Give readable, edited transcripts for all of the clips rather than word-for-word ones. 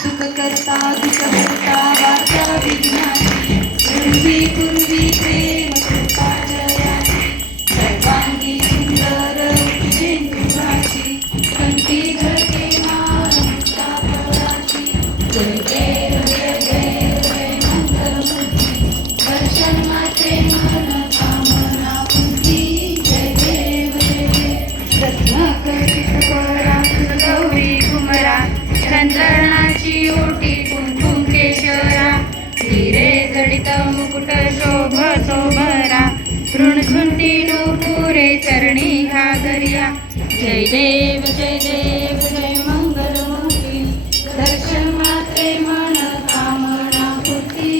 सुख करता दुःख करता वार्ता विघ्नाची पूर्वी पूर्वी प्रेम कृपा जयाची सर्वांगी सुंदर तुझे निवासी कंठी धरते मानता फळाची जय देव जय देव जय मंगलमूर्ती दर्शन मात्रे मन कामना पूर्ती जय देव जय देव रत्नाकर गौरी कुमरा चंद्रनाची ओटी कुंकुम केशरा हिरे जडित मुकुट शोभतो बरा ऋणसुंदी नूपुरे चरणी घागरिया जय देव जय देव जय मंगलमूर्ती दर्शन मात्रे मन कामना पूर्ती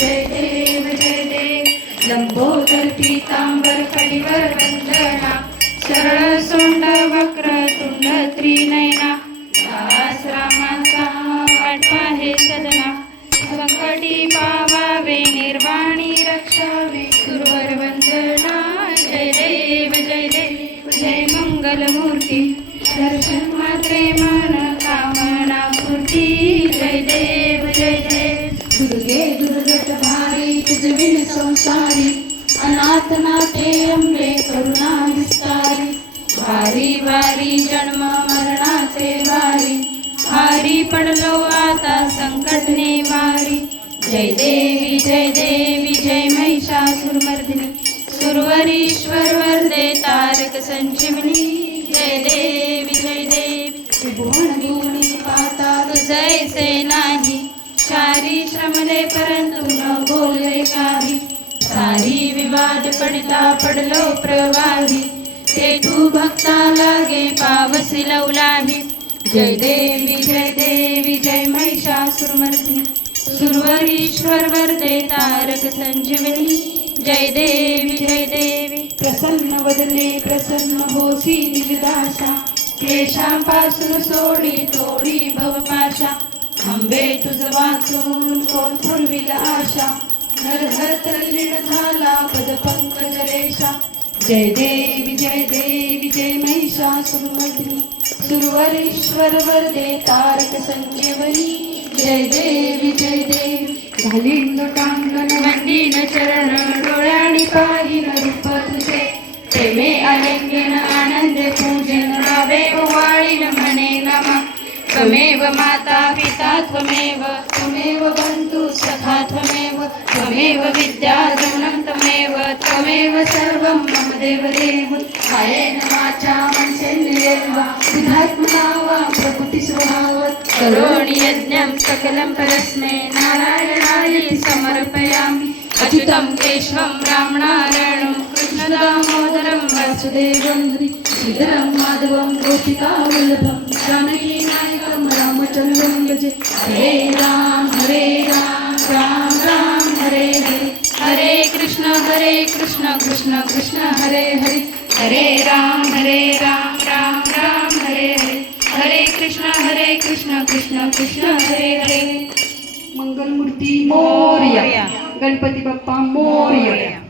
जय देव जय देव लंबोदर पीतांबर कलिवर वंदना सरळ सोंड वक्र तुंड त्रिनयना दास रामाचा वाटवा हे सदना संकटी पावावे निर्वाणी रक्षावे सुरवर वंदना जय देव जय मंगलमूर्ती दर्शन मात्रे मन कामना पूर्ती जय देव जय देव दुर्गे दुर्गट भारी तुझविन संसारी अनाथ नाथे अंबे करुणा विस्तारी वारी वारी जन्म मरणाचे वारी हारी पडलो आता संकट निवारी जय देवी जय महिषासुरमर्दिनी सुरवरीश्वर वरदे तारक संजीवनी जय देवी त्रिभुवन गुणी पाता जैसे नाही चारी श्रमले परंतु न बोलले काही सारी विवाद पडता पडलो प्रवाही ते तू भक्ता लागे पावसी लवलाही जय देवी जय महिषासुरमर्दिनी सुरवरीश्वर वरदे तारक संजीवनी जय देवी प्रसन्न वदने प्रसन्न होसी निजदाशा क्लेशांपासून सोडी तोडी भवपाशा अंबे तुझ वाचून कोण पुरविल आशा नरहर तल्लीन झाला पद पंकज रेषा जय देवी जय महिषासुरमर्दिनी सुरवरीश्वर वरदे तारक संजीवनी जय देवी घालीन लोटांगण वंदीन चरण डोळ्यानी पाहिन रूप तुझे प्रेमे आलिंगन आनंद पूजन गावे ओवाळीन म्हणे नमा त्वमेव माता पिता त्वमेव बंधु सखा त्वमेव विद्या द्रवणं त्वमेव सर्वं मम देव कायेन वाचा मनसेन्द्रियैर्वा बुद्ध्यात्मना वा प्रकृति स्वभावात् करोमि यज्ञं सकलं परस्मै नारायणाय समर्पयामि अच्युतं केशवं रामनारायणं कृष्णदामोदरं वासुदेवं श्रीधरं माधवं गोपिकावल्लभं जानकी नायकं रामचन्द्रं भजे हरे राम राम राम हरे हरे हरे कृष्ण कृष्ण कृष्ण हरे हरे हरे राम राम राम हरे हरे हरे कृष्ण कृष्ण कृष्ण हरे हरे मंगलमूर्ती मोरया गणपती बाप्पा मोरया।